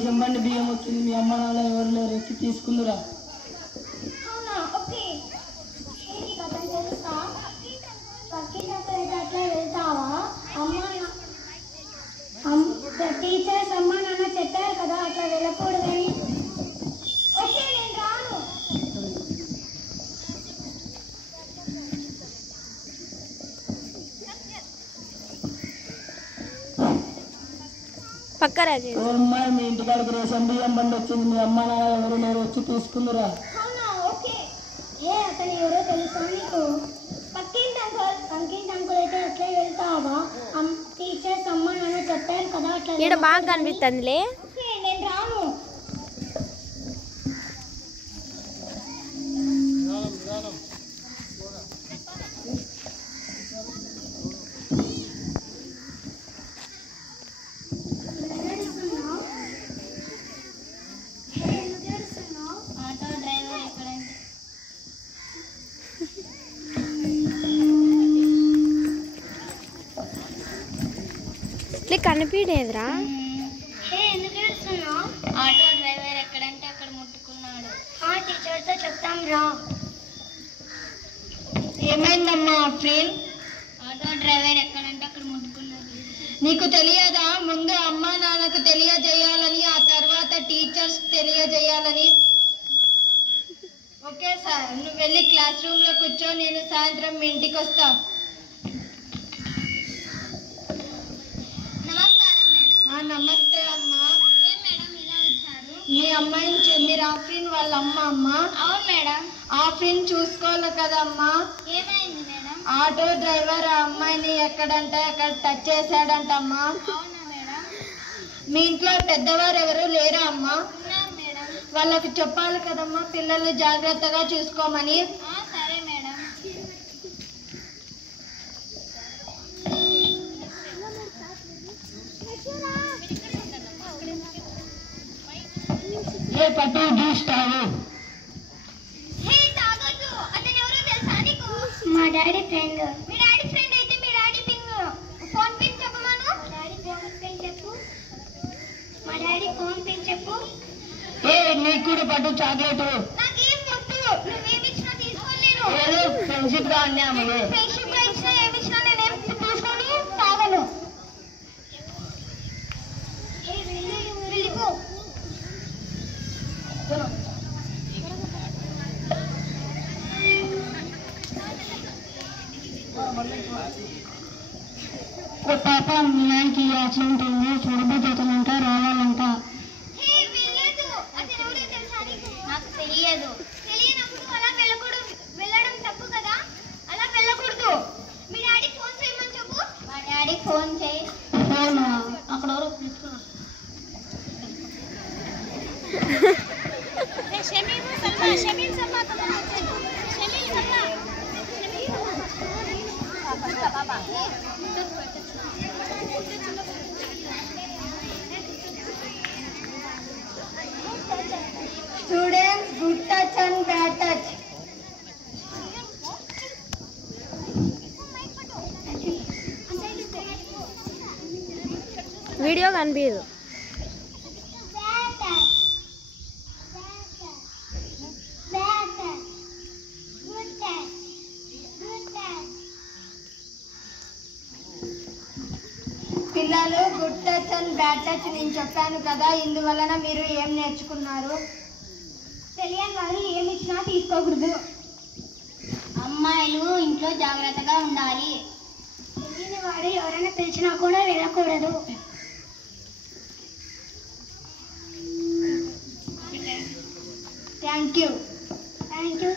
Ration బండి బియ్యం వచ్చింది, మీ అమ్మ నాన్న ఎవరు లేరు, వచ్చి తీసుకుందురా. టీచర్స్ అమ్మ నాన్న చెప్పారు కదా అట్లా వెళ్ళకూడదని. ఓకే నేను రాను. అమ్మాయి మీ ఇంటికాడికి రేషన్ బియ్యం బండి వచ్చింది, మీ అమ్మ నాన్న ఎవరు లేరు, వచ్చి తీసుకుందురా. ఓకే. ఏ అతను ఎవరో తెలుసా నీకు? పక్కింటి అంకుల్ అయితే అట్లే వెళ్తావా? టీచర్స్ అమ్మ నాన్న చెప్పారు కదా అట్లా. ఇక్కడ బాగా కనిపిస్తుందిలే. ఓకే నేను రాను. కనిపించేదిరా. ఎందుకు ఏడుస్తున్నావు? ఆటో డ్రైవర్ ఎక్కడంటే అక్కడ ముట్టుకున్నాడు. టీచర్తో చెప్తాం రా. ఏమైందమ్మా ఫ్రెండ్? ఆటో డ్రైవర్ ఎక్కడంటే అక్కడ ముట్టుకున్నాడు. నీకు తెలియదా ముందు అమ్మా నాన్నకు తెలియజేయాలని, ఆ తర్వాత టీచర్స్ తెలియజేయాలని? ఓకే సార్, నువ్వు వెళ్ళి క్లాస్ రూమ్ లో కూర్చో, నేను సాయంత్రం మీ ఇంటికి వస్తా. నమస్తే అమ్మా. ఏం మేడం ఇలా వచ్చారు? మీ అమ్మాయిని మీరు ఆఫ్రిన్ వాళ్ళ అమ్మ అమ్మా? అవును మేడం. ఆఫ్రిన్ చూసుకోవాలి కదమ్మా. ఏమైంది మేడం? ఆటో డ్రైవర్ ఆ అమ్మాయిని ఎక్కడంటే అక్కడ టచ్ చేశాడంటమ్మా. అవునా మేడం? మీ ఇంట్లో పెద్దవారు ఎవరు లేరా అమ్మా? ఉన్నారు మేడం. వాళ్ళకి చెప్పాలి కదమ్మా పిల్లల్ని జాగ్రత్తగా చూసుకోమని. సరే మేడం. ఏ పట్టు జ్యూస్ తాగు. తాగొద్దు. అతను ఎవరో తెలుసా నీకు? మా డాడీ ఫ్రెండ్. మీ డాడీ ఫ్రెండ్ అయితే మీ డాడీ ఫోన్ పిన్ చెప్పమను. మా డాడీ ఫోన్ పిన్ చెప్పు. మా డాడీ ఫోన్ పిన్ చెప్పు. ఏ నీకు కూడా పట్టు చాక్లెట్. నాకేం వద్దు. నువ్వేమి ఇచ్చినా తీసుకోలేను. ఏదో ఫ్రెండ్షిప్ గా అన్నాము. ఫ్రెండ్షిప్ గా ఇచ్చినా ఏమి ఇచ్చినా నేనేం తీసుకొని తాగను. వెళ్ళిపో. పాప మీ ఆయనకి యాక్సిడెంట్ అయింది, చూడబోతుందంట, రావాలంట. నాకు తెలియదు. తెలియనప్పుడు అలా వెళ్ళడం తప్పు కదా, అలా వెళ్ళకూడదు. మీ డాడీ ఫోన్ చేయమని చెప్పు. మా డాడీ ఫోన్ చేయి. ఫోన్ అక్కడ ఎవరో తీసుకున్నా. Students, good touch and bad touch. Video కనిపించదు. పిల్లలు, good touch and bad touch నేను చెప్పాను కదా, ఇందువలన మీరు ఏం నేర్చుకున్నారు? తెలియని వారు ఏమి ఇచ్చినా తీసుకోకూడదు. అమ్మాయిలు ఇంట్లో జాగ్రత్తగా ఉండాలి. తెలియని వాడు ఎవరైనా పిలిచినా కూడా వెళ్ళకూడదు. Thank you. Thank you.